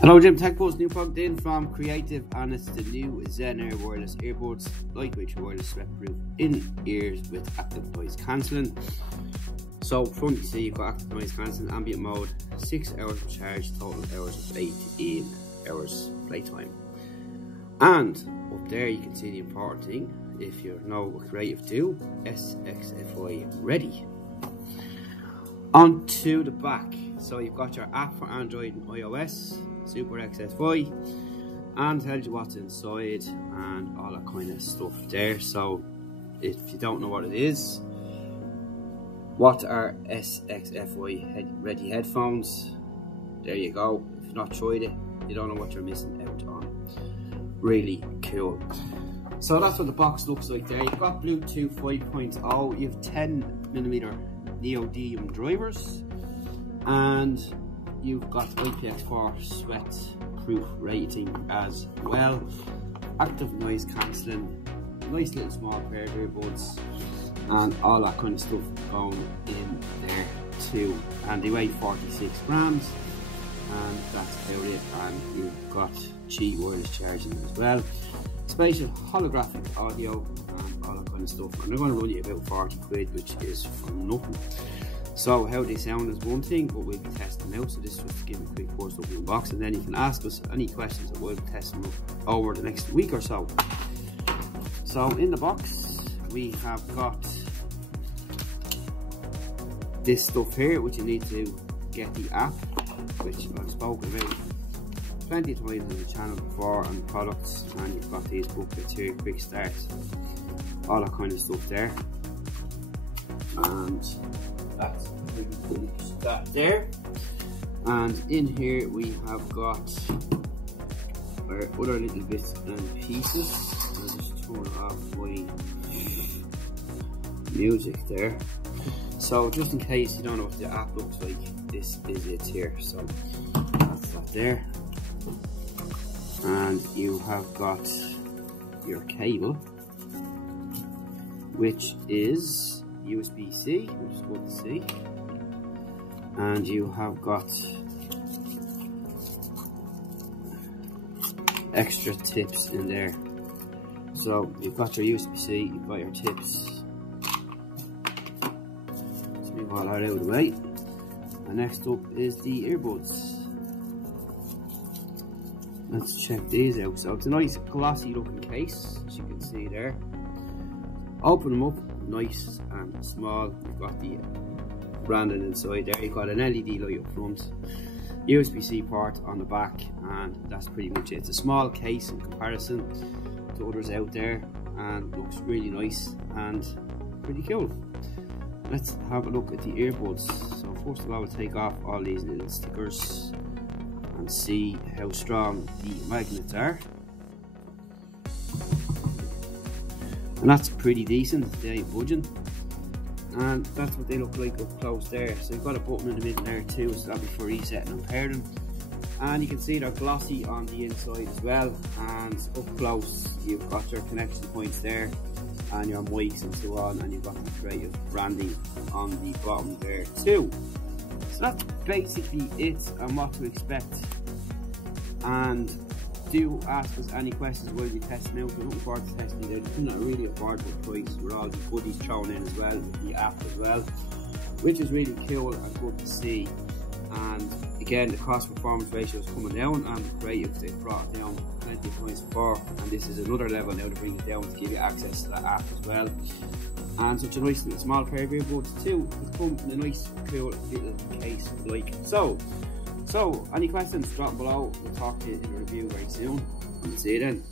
Hello Jim, Tech Post new plugged in from Creative, and it's the new Zen Air wireless earbuds, lightweight wireless sweat-proof in-ears with active noise cancelling. So front you see you've got active noise cancelling, ambient mode, 6 hours of charge, total hours of 18 hours playtime. And up there you can see the important thing, if you know what Creative do, SXFI ready. Onto the back, so you've got your app for Android and iOS, Super XFI, and tells you what's inside and all that kind of stuff there. So if you don't know what it is, what are SXFI ready headphones? There you go. If you've not tried it, you don't know what you're missing out on. Really cool. So that's what the box looks like there. You've got Bluetooth 5.0, you have 10mm neodymium drivers, and you've got IPX4 sweat proof rating as well. Active noise cancelling, nice little small pair of earbuds, and all that kind of stuff going in there too. And they weigh 46 grams, and that's about it. And you've got Qi wireless charging as well. Spatial holographic audio and all that kind of stuff, and they're going to run you about 40 quid, which is for nothing. So how they sound is one thing, but we'll be testing them out, so this is just to give a quick first open box, and then you can ask us any questions that we'll be testing them over the next week or so. So in the box we have got this stuff here, which you need to get the app, which I've spoken about plenty of times on the channel before, and products, and you've got these booklets here, quick start, all that kind of stuff there. And that's pretty much that there. And in here we have got our other little bits and pieces. I'll just turn off my music there. So just in case you don't know what the app looks like, this is it here. So that's that there. And you have got your cable, which is USB-C, which is good to see. And you have got extra tips in there. So you've got your USB-C, you've got your tips. Let's move all that out of the way. And next up is the earbuds. Let's check these out. So it's a nice glossy looking case, as you can see there. Open them up, nice and small. You've got the branding inside there. You've got an LED light up front, USB-C port on the back, and that's pretty much it. It's a small case in comparison to others out there, and looks really nice and pretty cool. Let's have a look at the earbuds. So first of all, we'll take off all these little stickers and see how strong the magnets are. And that's pretty decent, they ain't budging. And that's what they look like up close there. So you've got a button in the middle there too, so that'll be for resetting and pairing. And you can see they're glossy on the inside as well. And up close, you've got your connection points there, and your mics and so on, and you've got the Creative branding on the bottom there too. So that's basically it and what to expect. And do ask us any questions while we testing out. We're looking forward to testing it. It's not really affordable price with all the goodies thrown in as well, with the app as well, which is really cool and good to see. And again, the cost performance ratio is coming down, and the Creative, they've brought it down plenty of times before, and this is another level now to bring it down to give you access to that app as well. And such a nice little small pair of earbuds too. It's come in a nice cool little case like so. So any questions, drop them below. We'll talk to you in a review very soon, and see you then.